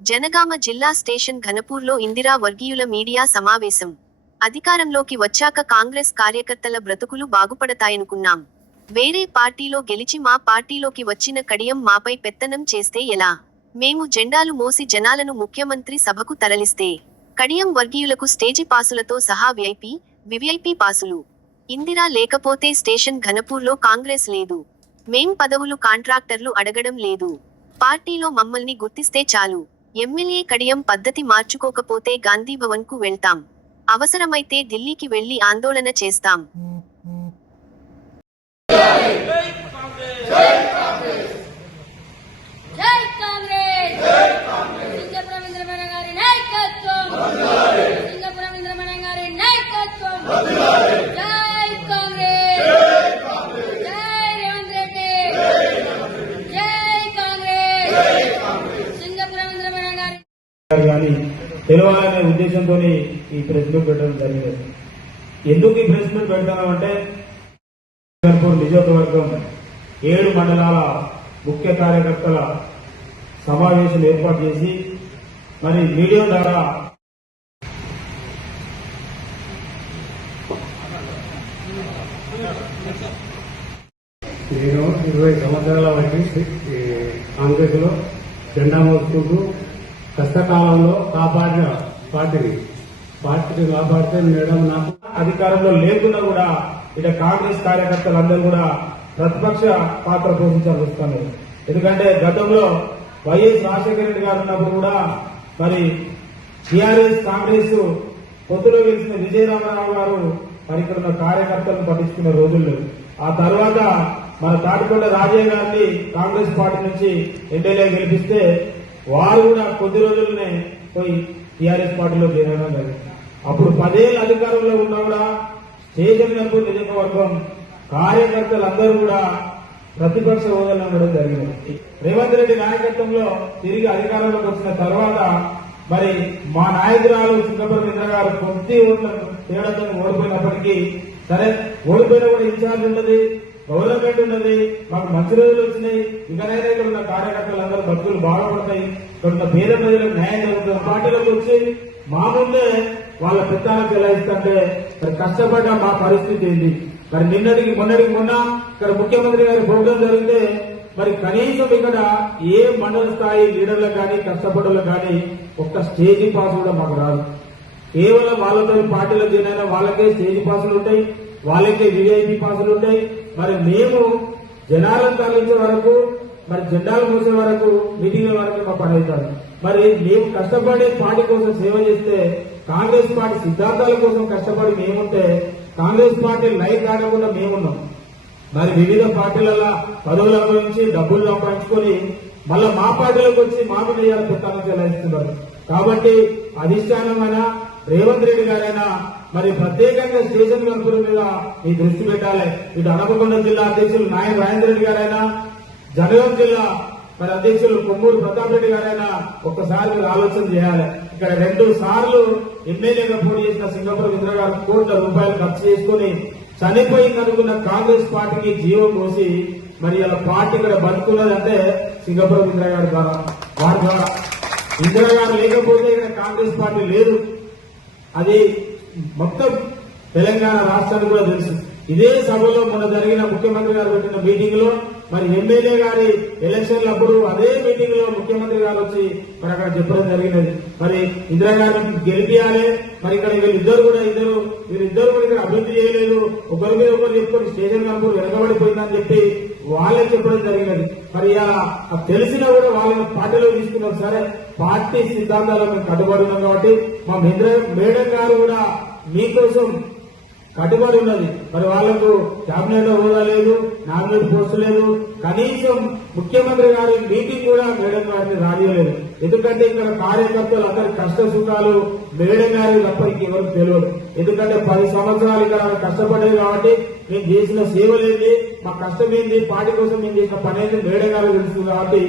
జనగామ జిల్లా station ఘనపూర్లో Indira వర్గీయుల media సమావేశం. అధికారంలోకి వచ్చాక కాంగ్రెస్ కార్యకర్తల బ్రతుకులు బాగుపడతాయనుకున్నాం. వేరే పార్టీలో గెలిచి మా పార్టీలోకి వచ్చిన కడియం మాపై పెత్తనం చేస్తే ఎలా? మేము జెండాలు మోసి జనాలను ముఖ్యమంత్రి సభకు తరలిస్తే కడియం వర్గీయులకు స్టేజి పాసులతో సహా విఐపి, వివిఐపి పాసులు. ఇందిరా లేకపోతే స్టేషన్ ఘనపూర్లో కాంగ్రెస్ లేదు. మేం పదవులు కాంట్రాక్టర్లు అడగడం లేదు. పార్టీలో మమ్మల్ని గుర్తిస్తే చాలు. ఎమ్మెల్యే కడియం పద్ధతి మార్చుకోకపోతే గాంధీభవన్ కు వెళ్తాం. అవసరమైతే ఢిల్లీకి వెళ్లి ఆందోళన చేస్తాం. కానీ తెలవాలనే ఉద్దేశంతో ఈ ప్రెస్ మీట్ పెట్టడం జరిగింది. ఎందుకు ఈ ప్రెస్ మీట్ పెడతామంటే నియోజకవర్గం 7 మండలాల ముఖ్య కార్యకర్తల సమావేశం ఏర్పాటు చేసి మరి మీడియా ద్వారా నేను 20 సంవత్సరాల వరకు కాంగ్రెస్ లో జెండా మోసుకుంటూ కష్టకాలంలో కాపాడిన పార్టీని కాపాడితే మేడం నాకు అధికారంలో లేకుండా కూడా ఇక కాంగ్రెస్ కార్యకర్తలందరూ కూడా ప్రతిపక్ష పాత్ర పోషించాల్సి వస్తుంది. ఎందుకంటే గతంలో వైఎస్ రాజశేఖర రెడ్డి గారు ఉన్నప్పుడు కూడా మరి టీఆర్ఎస్ కాంగ్రెస్ పొత్తులో గెలిచిన విజయరామరావు గారు మరి ఇక్కడ ఉన్న కార్యకర్తలను పట్టించుకున్న రోజుల్లో ఆ తర్వాత మన తాటికొండ రాజయ్య గారిని కాంగ్రెస్ పార్టీ నుంచి ఎమ్మెల్యే గెలిపిస్తే వారు కూడా కొద్ది రోజుల్లోనే పోయి టీఆర్ఎస్ పార్టీలో చేరడం జరిగింది. అప్పుడు 10 ఏళ్ళ అధికారంలో ఉన్నా కూడా స్టేషన్ ఘనపూర్ నియోజకవర్గం కార్యకర్తలందరూ కూడా ప్రతిపక్ష హోదాలో ఉండడం జరిగింది. రేవంత్ రెడ్డి నాయకత్వంలో తిరిగి అధికారంలోకి వచ్చిన తర్వాత మరి మా నాయకురాలు సింగపురం ఇంద్ర గారు కొద్ది తేడాతో ఓడిపోయినప్పటికీ సరే ఓడిపోయినా కూడా ఇన్ఛార్జ్ ఉన్నది, గవర్నమెంట్ ఉన్నది, మాకు మంచి రోజులు వచ్చినాయి, ఇకనైనా ఇక్కడ ఉన్న కార్యకర్తలందరూ బతుకులు బాగుపడతాయి, ఇక్కడ ఉన్న పేద ప్రజలకు న్యాయం జరుగుతుంది పార్టీలోకి వచ్చి మా ముందే వాళ్ళ పెత్తాలను చెలాయిస్తుంటే మరి కష్టపడ్డ మా పరిస్థితి ఏంటి? మరి మొన్నటికి మొన్న ఇక్కడ ముఖ్యమంత్రి గారి ప్రోగ్రాం జరిగితే మరి కనీసం ఇక్కడ ఏ మండల స్థాయి లీడర్లకు కానీ కష్టపడ్డలకు కానీ ఒక్క స్టేజీ పాస్ కూడా మాకు రాదు. కేవలం వాళ్ళతో పార్టీలో చేరిన వాళ్ళకే స్టేజీ పాసులు ఉంటాయి, వాళ్ళకే విఐపి పాసులు ఉంటాయి. మరి మేము జనాలను తరలించే వరకు మరి జెండాలు మోసే వరకు మీటింగ్ల వరకు మా పని అవుతారు. మరి మేము కష్టపడే పార్టీ కోసం సేవ చేస్తే కాంగ్రెస్ పార్టీ సిద్ధాంతాల కోసం కష్టపడి మేముంటే కాంగ్రెస్ పార్టీ లైఫ్ కాకుండా మేమున్నాం. మరి వివిధ పార్టీలలో పదవులు అనుభవించి డబ్బులు సంపాదించుకొని మళ్ళా మా పార్టీలోకి వచ్చి మా మీద పుట్టాలను చెలాయిస్తున్నారు. కాబట్టి అధిష్టానమైన రేవంత్ రెడ్డి గారైనా మరి ప్రత్యేకంగా స్టేషన్ ఘనపూర్ మీద ఈ దృష్టి పెట్టాలి. ఇటు అనపకొండ జిల్లా అధ్యక్షులు నాయన రాజేంద్ర రెడ్డి గారైనా, జనగాం జిల్లా మరి అధ్యక్షులు కొమ్మూరు ప్రతాప్ రెడ్డి గారైనా ఒక్కసారి మీరు ఆలోచన చేయాలి. ఇక్కడ 2 సార్లు ఎమ్మెల్యేగా పోటీ చేసిన సింగపురం ఇంద్ర గారు కోట్ల రూపాయలు ఖర్చు చేసుకుని చనిపోయిందనుకున్న కాంగ్రెస్ పార్టీకి జీవం పోసి మరి ఇలా పార్టీ ఇక్కడ బతుకున్నదంటే సింగపురం ఇంద్ర గారి ద్వారా, వారి ద్వారా. ఇందిరా గారు లేకపోతే ఇక్కడ కాంగ్రెస్ పార్టీ లేదు. అది మొత్తం తెలంగాణ రాష్ట్రానికి కూడా తెలుసు. ఇదే సభలో మొన్న జరిగిన ముఖ్యమంత్రి గారు పెట్టిన మీటింగ్ లో మరి ఎమ్మెల్యే గారి ఎలక్షన్ల అప్పుడు అదే మీటింగ్ లో ముఖ్యమంత్రి గారు వచ్చి మరి అక్కడ చెప్పడం జరిగినది. మరి ఇందిరా గారిని గెలిపియాలి, మరి ఇక్కడ వీళ్ళిద్దరు కూడా ఇక్కడ అభివృద్ధి చేయలేదు, ఒకరి మీద ఒకరు చెప్పుకొని స్టేషన్ ఘనపూర్ వెనకబడిపోయిందని చెప్పి వాళ్ళే చెప్పడం జరిగినది. మరి తెలిసినా కూడా వాళ్ళని పార్టీలో తీసుకున్నారు. సరే పార్టీ సిద్ధాంతాలకు మేము కట్టుబడి ఉన్నాం కాబట్టి మా మేడం గారు కూడా మీకోసం కట్టుబడి ఉన్నది. మరి వాళ్లకు కేబినెట్ హోదా లేదు, నామినేట్ పోస్ట్ లేదు, కనీసం ముఖ్యమంత్రి గారి మీటింగ్ కూడా మేడం గారిని రానియలేదు. ఎందుకంటే ఇక్కడ కార్యకర్తలు అందరి కష్ట సుఖాలు మేడం గారి తప్పటికి ఎవరికి తెలియదు. ఎందుకంటే 10 సంవత్సరాలు ఇక్కడ కష్టపడేది కాబట్టి మేము చేసిన సేవలేంది, మా కష్టం ఏంది, పార్టీ కోసం మేము చేసిన పని ఏంది మేడం గారు తెలుస్తుంది. కాబట్టి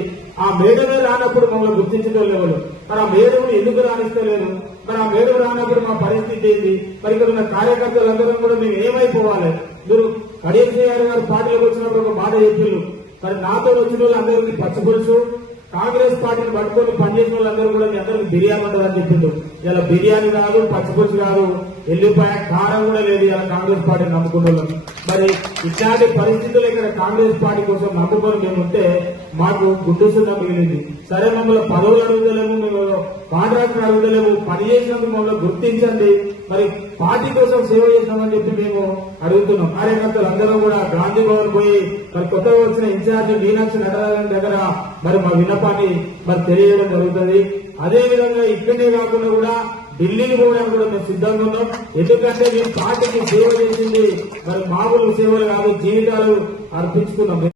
ఆ మేడమే రానప్పుడు మమ్మల్ని గుర్తించడం లేవు. మరి ఆ మేడం ఎందుకు రాణిస్తలేదు? మరి ఆ మేడం రానప్పుడు మా పరిస్థితి ఏంది? మరి ఇక్కడ ఉన్న కార్యకర్తలందరం కూడా మేము ఏమైపోవాలి? మీరు కడియం గారు పార్టీలోకి వచ్చినప్పుడు ఒక మాట చెప్పిళ్ళు, మరి నాతో వచ్చిన వాళ్ళు అందరికీ పచ్చపులుసు, కాంగ్రెస్ పార్టీని పట్టుకొని పనిచేసిన వాళ్ళందరూ కూడా మీ అందరికి బిర్యానీ ఉంటుందని చెప్పిండు. ఇలా బిర్యానీ కాదు, పచ్చిపులుసు కాదు, ఎల్లిపాయ కారం కూడా లేదు ఇలా కాంగ్రెస్ పార్టీని నమ్ముకుంటున్నాం. మరి ఇట్లాంటి పరిస్థితులు ఇక్కడ కాంగ్రెస్ పార్టీ కోసం నమ్ముకొని మేము ఉంటే మాకు గుడ్డుసుగా మిగిలింది. సరే మమ్మల్ని పదవులు అడుగుతలేము, మేము కాంట్రాక్టర్ అడుగుతలేము, పని చేసినందుకు మమ్మల్ని గుర్తించండి, మరి పార్టీ కోసం సేవ చేసామని చెప్పి మేము అడుగుతున్నాం. కార్యకర్తలు అందరూ కూడా గాంధీ భవన్ పోయి మరి కొత్తగా వచ్చిన ఇన్ఛార్జి మీనాక్షి నటరాజన్ దగ్గర మరి మా విన్నపాన్ని మరి తెలియజేయడం జరుగుతుంది. అదే విధంగా ఇక్కడనే కాకుండా కూడా ఢిల్లీకి పోవడానికి కూడా మేము సిద్ధంగా ఉన్నాం. ఎందుకంటే మేము పార్టీకి సేవ చేసింది మరి మామూలు సేవలు కాదు, జీవితాలు అర్పించుకున్నాం.